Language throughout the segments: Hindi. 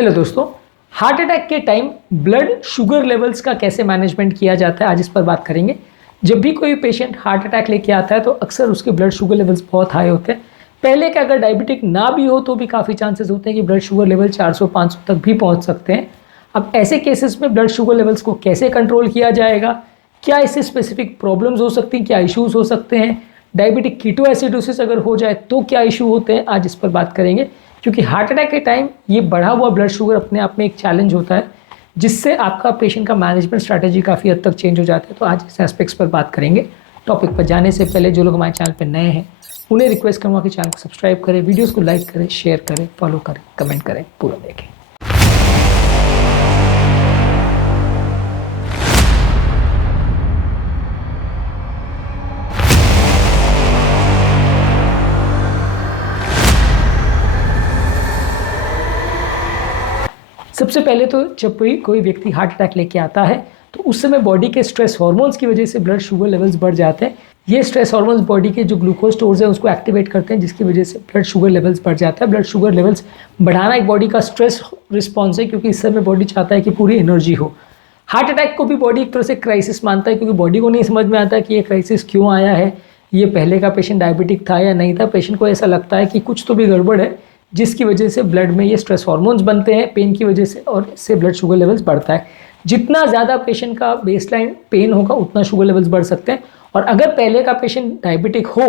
हेलो दोस्तों, हार्ट अटैक के टाइम ब्लड शुगर लेवल्स का कैसे मैनेजमेंट किया जाता है आज इस पर बात करेंगे। जब भी कोई पेशेंट हार्ट अटैक लेके आता है तो अक्सर उसके ब्लड शुगर लेवल्स बहुत हाई होते हैं। पहले का अगर डायबिटिक ना भी हो तो भी काफ़ी चांसेस होते हैं कि ब्लड शुगर लेवल 400-500 तक भी पहुंच सकते हैं। अब ऐसे केसेस में ब्लड शुगर लेवल्स को कैसे कंट्रोल किया जाएगा, क्या इससे स्पेसिफिक प्रॉब्लम्स हो सकती हैं, क्या इश्यूज हो सकते हैं, डायबिटिक कीटोएसिडोसिस अगर हो जाए तो क्या इशू होते हैं, आज इस पर बात करेंगे। क्योंकि हार्ट अटैक के टाइम ये बढ़ा हुआ ब्लड शुगर अपने आप में एक चैलेंज होता है जिससे आपका पेशेंट का मैनेजमेंट स्ट्रैटेजी काफ़ी हद तक चेंज हो जाता है। तो आज इस एस्पेक्ट्स पर बात करेंगे। टॉपिक पर जाने से पहले जो लोग हमारे चैनल पर नए हैं उन्हें रिक्वेस्ट करूँगा कि चैनल को सब्सक्राइब करें, वीडियोज़ को लाइक करें, शेयर करें, फॉलो करें, कमेंट करें, पूरा देखें। सबसे पहले तो जब भी कोई व्यक्ति हार्ट अटैक लेके आता है तो उस समय बॉडी के स्ट्रेस हार्मोन्स की वजह से ब्लड शुगर लेवल्स बढ़ जाते हैं। ये स्ट्रेस हार्मोन्स बॉडी के जो ग्लूकोज स्टोर्स हैं उसको एक्टिवेट करते हैं जिसकी वजह से ब्लड शुगर लेवल्स बढ़ जाता है। ब्लड शुगर लेवल्स बढ़ाना एक बॉडी का स्ट्रेस रिस्पॉन्स है क्योंकि इस समय बॉडी चाहता है कि पूरी एनर्जी हो। हार्ट अटैक को भी बॉडी एक तरह से क्राइसिस मानता है क्योंकि बॉडी को नहीं समझ में आता कि ये क्राइसिस क्यों आया है, ये पहले का पेशेंट डायबिटिक था या नहीं था। पेशेंट को ऐसा लगता है कि कुछ तो भी गड़बड़ है जिसकी वजह से ब्लड में ये स्ट्रेस हार्मोन्स बनते हैं पेन की वजह से और इससे ब्लड शुगर लेवल्स बढ़ता है। जितना ज़्यादा पेशेंट का बेसलाइन पेन होगा उतना शुगर लेवल्स बढ़ सकते हैं। और अगर पहले का पेशेंट डायबिटिक हो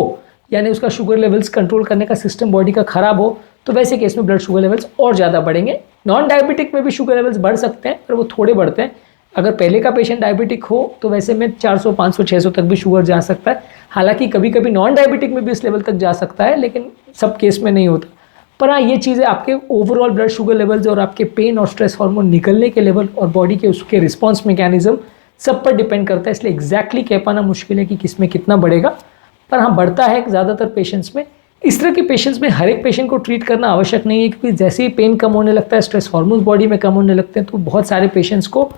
यानी उसका शुगर लेवल्स कंट्रोल करने का सिस्टम बॉडी का ख़राब हो तो वैसे केस में ब्लड शुगर लेवल्स और ज़्यादा बढ़ेंगे। नॉन डायबिटिक में भी शुगर लेवल्स बढ़ सकते हैं पर वो थोड़े बढ़ते हैं। अगर पहले का पेशेंट डायबिटिक हो तो वैसे में 400, 500, 600 तक भी शुगर जा सकता है। हालांकि कभी कभी नॉन डायबिटिक में भी इस लेवल तक जा सकता है लेकिन सब केस में नहीं होता। पर हाँ, ये चीज़ें आपके ओवरऑल ब्लड शुगर लेवल्स और आपके पेन और स्ट्रेस हार्मोन निकलने के लेवल और बॉडी के उसके रिस्पांस मैकेनिज्म सब पर डिपेंड करता है। इसलिए एग्जैक्टली कह पाना मुश्किल है कि किस में कितना बढ़ेगा। पर हाँ, बढ़ता है ज़्यादातर पेशेंट्स में। इस तरह के पेशेंट्स में हर एक पेशेंट को ट्रीट करना आवश्यक नहीं है क्योंकि जैसे ही पेन कम होने लगता है, स्ट्रेस हार्मोन्स बॉडी में कम होने लगते हैं तो बहुत सारे पेशेंट्स को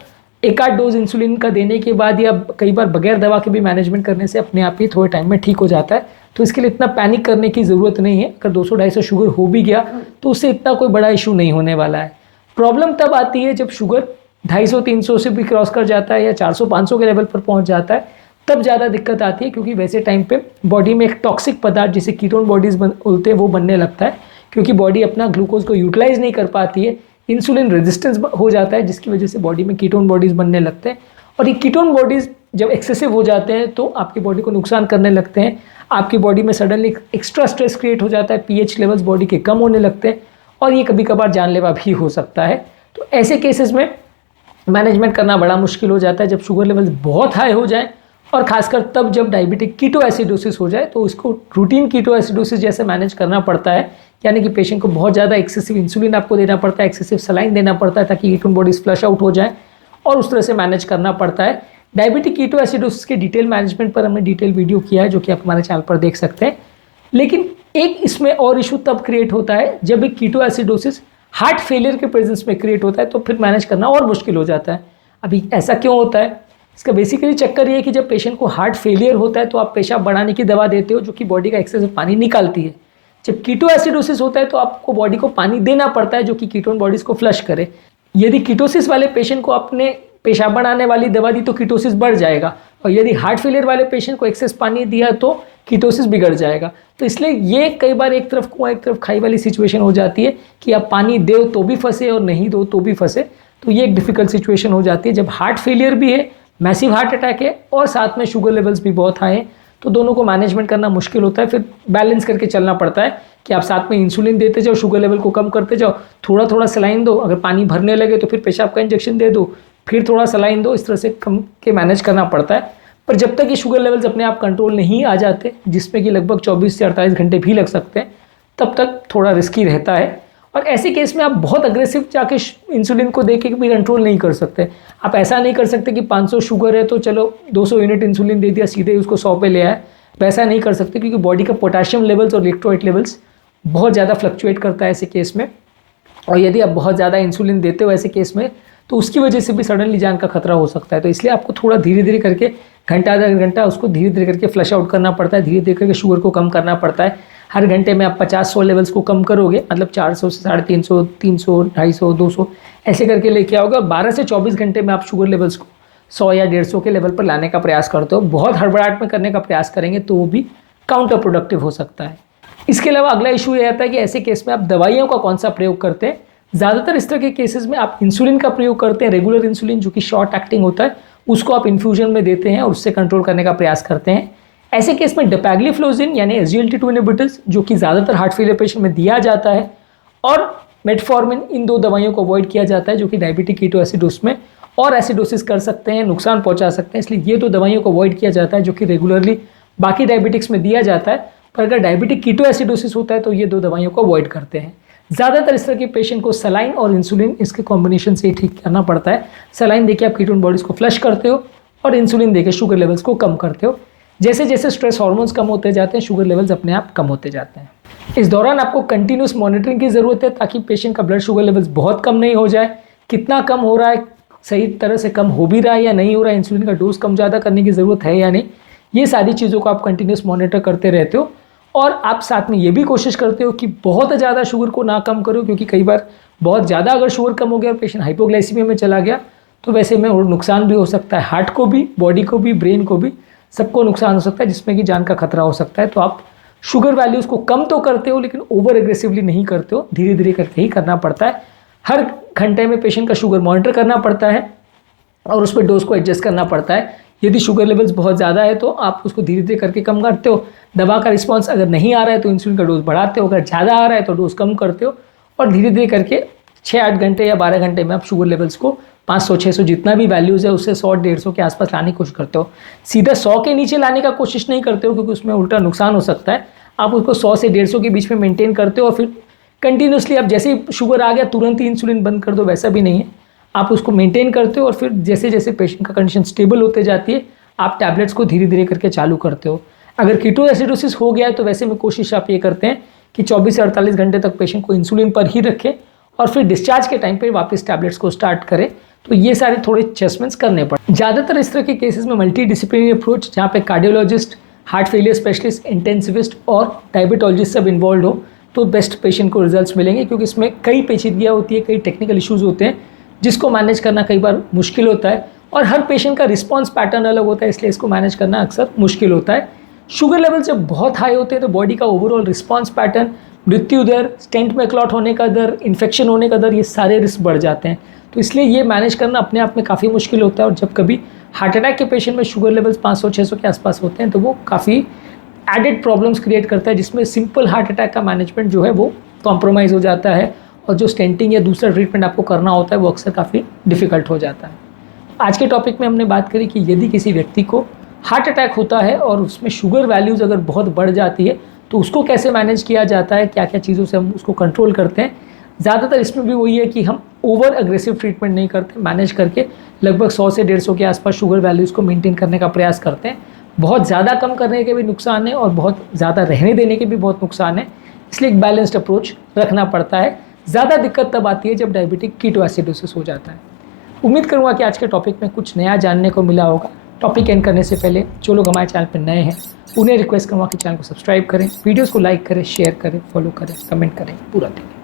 एक आध डोज इंसुलिन का देने के बाद या कई बार बगैर दवा के भी मैनेजमेंट करने से अपने आप ही थोड़े टाइम में ठीक हो जाता है। तो इसके लिए इतना पैनिक करने की ज़रूरत नहीं है। अगर 200-250 शुगर हो भी गया तो उससे इतना कोई बड़ा इशू नहीं होने वाला है। प्रॉब्लम तब आती है जब शुगर 250-300 से भी क्रॉस कर जाता है या 400-500 के लेवल पर पहुंच जाता है, तब ज़्यादा दिक्कत आती है क्योंकि वैसे टाइम पे बॉडी में एक टॉक्सिक पदार्थ जिसे कीटोन बॉडीज बोलते हैं वो बनने लगता है क्योंकि बॉडी अपना ग्लूकोज को यूटिलाइज नहीं कर पाती है। इंसुलिन रेजिस्टेंस हो जाता है जिसकी वजह से बॉडी में कीटोन बॉडीज बनने लगते हैं और ये कीटोन बॉडीज जब एक्सेसिव हो जाते हैं तो आपकी बॉडी को नुकसान करने लगते हैं। आपकी बॉडी में सडनली एक्स्ट्रा स्ट्रेस क्रिएट हो जाता है, पीएच लेवल्स बॉडी के कम होने लगते हैं और ये कभी कभार जानलेवा भी हो सकता है। तो ऐसे केसेस में मैनेजमेंट करना बड़ा मुश्किल हो जाता है जब शुगर लेवल्स बहुत हाई हो जाए और खासकर तब जब डायबिटिक कीटोएसिडोसिस हो जाए तो उसको रूटीन कीटोएसिडोसिस जैसे मैनेज करना पड़ता है। यानी कि पेशेंट को बहुत ज़्यादा एक्सेसिव इंसुलिन आपको देना पड़ता है, एक्सेसिव सलाइन देना पड़ता है ताकि कीटोन बॉडीज फ्लश आउट हो जाए और उस तरह से मैनेज करना पड़ता है। डायबिटिक कीटोएसिडोसिस के डिटेल मैनेजमेंट पर हमने डिटेल वीडियो किया है जो कि आप हमारे चैनल पर देख सकते हैं। लेकिन एक इसमें और इशू तब क्रिएट होता है जब एक कीटोएसिडोसिस हार्ट फेलियर के प्रेजेंस में क्रिएट होता है तो फिर मैनेज करना और मुश्किल हो जाता है। अभी ऐसा क्यों होता है? इसका बेसिकली चक्कर ये है कि जब पेशेंट को हार्ट फेलियर होता है तो आप पेशाब बढ़ाने की दवा देते हो जो कि बॉडी का एक्सेसिव पानी निकालती है। जब कीटोएसिडोसिस होता है तो आपको बॉडी को पानी देना पड़ता है जो कि कीटोन बॉडीज को फ्लश करे। यदि कीटोसिस वाले पेशेंट को आपने पेशाब बढ़ाने वाली दवा दी तो कीटोसिस बढ़ जाएगा और यदि हार्ट फेलियर वाले पेशेंट को एक्सेस पानी दिया तो कीटोसिस बिगड़ जाएगा। तो इसलिए ये कई बार एक तरफ कुआं एक तरफ खाई वाली सिचुएशन हो जाती है कि आप पानी दो तो भी फंसे और नहीं दो तो भी फंसे। तो ये एक डिफिकल्ट सिचुएशन हो जाती है जब हार्ट फेलियर भी है, मैसिव हार्ट अटैक है और साथ में शुगर लेवल्स भी बहुत हाई हैं तो दोनों को मैनेजमेंट करना मुश्किल होता है। फिर बैलेंस करके चलना पड़ता है कि आप साथ में इंसुलिन देते जाओ, शुगर लेवल को कम करते जाओ, थोड़ा थोड़ा सलाइन दो, अगर पानी भरने लगे तो फिर पेशाब का इंजेक्शन दे दो, फिर थोड़ा सलाइन दो, इस तरह से कम के मैनेज करना पड़ता है। पर जब तक ये शुगर लेवल्स अपने आप कंट्रोल नहीं आ जाते जिसमें कि लगभग 24 से 48 घंटे भी लग सकते हैं तब तक थोड़ा रिस्की रहता है। और ऐसे केस में आप बहुत अग्रेसिव जाके इंसुलिन को दे के भी कंट्रोल नहीं कर सकते। आप ऐसा नहीं कर सकते कि 500 शुगर है तो चलो 200 यूनिट इंसुलिन दे दिया सीधे उसको 100 पे ले आए, वैसा नहीं कर सकते क्योंकि बॉडी का पोटेशियम लेवल्स और इलेक्ट्रोलाइट लेवल्स बहुत ज़्यादा फ्लक्चुएट करता है ऐसे केस में। और यदि आप बहुत ज़्यादा इंसुलिन देते हो ऐसे केस में तो उसकी वजह से भी सडनली जान का खतरा हो सकता है। तो इसलिए आपको थोड़ा धीरे धीरे करके घंटा आधा घंटा उसको धीरे धीरे करके फ्लश आउट करना पड़ता है, धीरे धीरे करके शुगर को कम करना पड़ता है। हर घंटे में आप 50-100 लेवल्स को कम करोगे, मतलब 400 से 350, 300, 250, 200 ऐसे करके लेके आओगे, और 12 से 24 घंटे में आप शुगर लेवल्स को 100 या 150 के लेवल पर लाने का प्रयास करते हो। बहुत हड़बड़ाहट में करने का प्रयास करेंगे तो वो भी काउंटर प्रोडक्टिव हो सकता है। इसके अलावा अगला इशू ये आता है कि ऐसे केस में आप दवाइयों का कौन सा प्रयोग करते हैं। ज़्यादातर इस तरह के केसेस में आप इंसुलिन का प्रयोग करते हैं, रेगुलर इंसुलिन जो कि शॉर्ट एक्टिंग होता है, उसको आप इन्फ्यूजन में देते हैं और उससे कंट्रोल करने का प्रयास करते हैं। ऐसे केस में डेपैग्लिफ्लोजिन यानी SGLT2 इनहिबिटर्स जो कि ज़्यादातर हार्ट फेलियर पेशेंट में दिया जाता है, और मेटफॉर्मिन, इन 2 दवाइयों को अवॉइड किया जाता है जो कि डायबिटिक कीटोएसिडोसिस में और एसिडोसिस कर सकते हैं, नुकसान पहुंचा सकते हैं। इसलिए ये 2 दवाइयों को अवॉइड किया जाता है जो कि रेगुलरली बाकी डायबिटिक्स में दिया जाता है, पर अगर डायबिटिक कीटोएसिडोसिस होता है तो ये 2 दवाइयों को अवॉइड करते हैं। ज़्यादातर इस तरह के पेशेंट को सलाइन और इंसुलिन इसके कॉम्बिनेशन से ही ठीक करना पड़ता है। सलाइन देके आप कीटोन बॉडीज़ को फ्लश करते हो और इंसुलिन देके शुगर लेवल्स को कम करते हो। जैसे जैसे स्ट्रेस हार्मोन्स कम होते जाते हैं, शुगर लेवल्स अपने आप कम होते जाते हैं। इस दौरान आपको कंटिन्यूस मॉनिटरिंग की ज़रूरत है ताकि पेशेंट का ब्लड शुगर लेवल्स बहुत कम नहीं हो जाए। कितना कम हो रहा है, सही तरह से कम हो भी रहा है या नहीं हो रहा है, इंसुलिन का डोज कम ज़्यादा करने की ज़रूरत है या नहीं, ये सारी चीज़ों को आप कंटिन्यूस मॉनिटर करते रहते हो। और आप साथ में ये भी कोशिश करते हो कि बहुत ज़्यादा शुगर को ना कम करो, क्योंकि कई बार बहुत ज़्यादा अगर शुगर कम हो गया और पेशेंट हाइपोग्लाइसीमिया में चला गया तो वैसे में और नुकसान भी हो सकता है, हार्ट को भी, बॉडी को भी, ब्रेन को भी, सबको नुकसान हो सकता है, जिसमें कि जान का खतरा हो सकता है। तो आप शुगर वैल्यूज़ को कम तो करते हो लेकिन ओवर एग्रेसिवली नहीं करते हो, धीरे धीरे करके ही करना पड़ता है। हर घंटे में पेशेंट का शुगर मॉनिटर करना पड़ता है और उस पर डोज को एडजस्ट करना पड़ता है। यदि शुगर लेवल्स बहुत ज़्यादा है तो आप उसको धीरे धीरे करके कम करते हो। दवा का रिस्पांस अगर नहीं आ रहा है तो इंसुलिन का डोज बढ़ाते हो, अगर ज़्यादा आ रहा है तो डोज कम करते हो, और धीरे धीरे करके 6-8 घंटे या 12 घंटे में आप शुगर लेवल्स को 500-600 जितना भी वैल्यूज़ है उससे 100-150 के आसपास लाने की कोशिश करते हो। सीधा 100 के नीचे लाने का कोशिश नहीं करते हो क्योंकि उसमें उल्टा नुकसान हो सकता है। आप उसको 100 से 150 के बीच में मेंटेन करते हो और फिर कंटिन्यूसली आप जैसे ही शुगर आ गया तुरंत ही इंसुलिन बंद कर दो, वैसा भी नहीं है। आप उसको मेंटेन करते हो और फिर जैसे जैसे पेशेंट का कंडीशन स्टेबल होते जाती है आप टैबलेट्स को धीरे धीरे करके चालू करते हो। अगर कीटोएसिडोसिस हो गया है तो वैसे में कोशिश आप ये करते हैं कि 24 से 48 घंटे तक पेशेंट को इंसुलिन पर ही रखें और फिर डिस्चार्ज के टाइम पे वापस टैबलेट्स को स्टार्ट करें। तो ये सारे थोड़े एडजस्टमेंट्स करने पड़ते। ज़्यादातर इस तरह के केसेस में मल्टी डिसिप्लिनरी अप्रोच, जहाँ पे cardiologist, heart failure specialist, intensivist और डायबिटोलॉजिस्ट सब इन्वॉल्व हो तो बेस्ट पेशेंट को रिजल्ट्स मिलेंगे, क्योंकि इसमें कई पेचीदगियाँ होती है, कई टेक्निकल इश्यूज़ होते हैं जिसको मैनेज करना कई बार मुश्किल होता है और हर पेशेंट का रिस्पॉन्स पैटर्न अलग होता है, इसलिए इसको मैनेज करना अक्सर मुश्किल होता है। शुगर लेवल जब बहुत हाई होते हैं तो बॉडी का ओवरऑल रिस्पॉन्स पैटर्न, मृत्यु दर, स्टेंट में क्लॉट होने का दर, इन्फेक्शन होने का दर, ये सारे रिस्क बढ़ जाते हैं। तो इसलिए ये मैनेज करना अपने आप में काफ़ी मुश्किल होता है। और जब कभी हार्ट अटैक के पेशेंट में शुगर लेवल्स 500-600 के आसपास होते हैं तो वो काफ़ी एडेड प्रॉब्लम्स क्रिएट करता है, जिसमें सिंपल हार्ट अटैक का मैनेजमेंट जो है वो कॉम्प्रोमाइज़ हो जाता है और जो स्टेंटिंग या दूसरा ट्रीटमेंट आपको करना होता है वो अक्सर काफ़ी डिफ़िकल्ट हो जाता है। आज के टॉपिक में हमने बात करी कि यदि किसी व्यक्ति को हार्ट अटैक होता है और उसमें शुगर वैल्यूज़ अगर बहुत बढ़ जाती है तो उसको कैसे मैनेज किया जाता है, क्या क्या चीज़ों से हम उसको कंट्रोल करते हैं। ज़्यादातर इसमें भी वही है कि हम ओवर अग्रेसिव ट्रीटमेंट नहीं करते, मैनेज करके लगभग 100 से 150 के आसपास शुगर वैल्यूज़ को मेंटेन करने का प्रयास करते हैं। बहुत ज़्यादा कम करने के भी नुकसान है और बहुत ज़्यादा रहने देने के भी बहुत नुकसान है, इसलिए एक बैलेंस्ड अप्रोच रखना पड़ता है। ज़्यादा दिक्कत तब आती है जब डायबिटिक कीटोएसिडोसिस हो जाता है। उम्मीद करूँगा कि आज के टॉपिक में कुछ नया जानने को मिला होगा। टॉपिक एंड करने से पहले जो लोग हमारे चैनल पर नए हैं उन्हें रिक्वेस्ट करूँगा कि चैनल को सब्सक्राइब करें, वीडियोस को लाइक करें, शेयर करें, फॉलो करें, कमेंट करें, पूरा दें।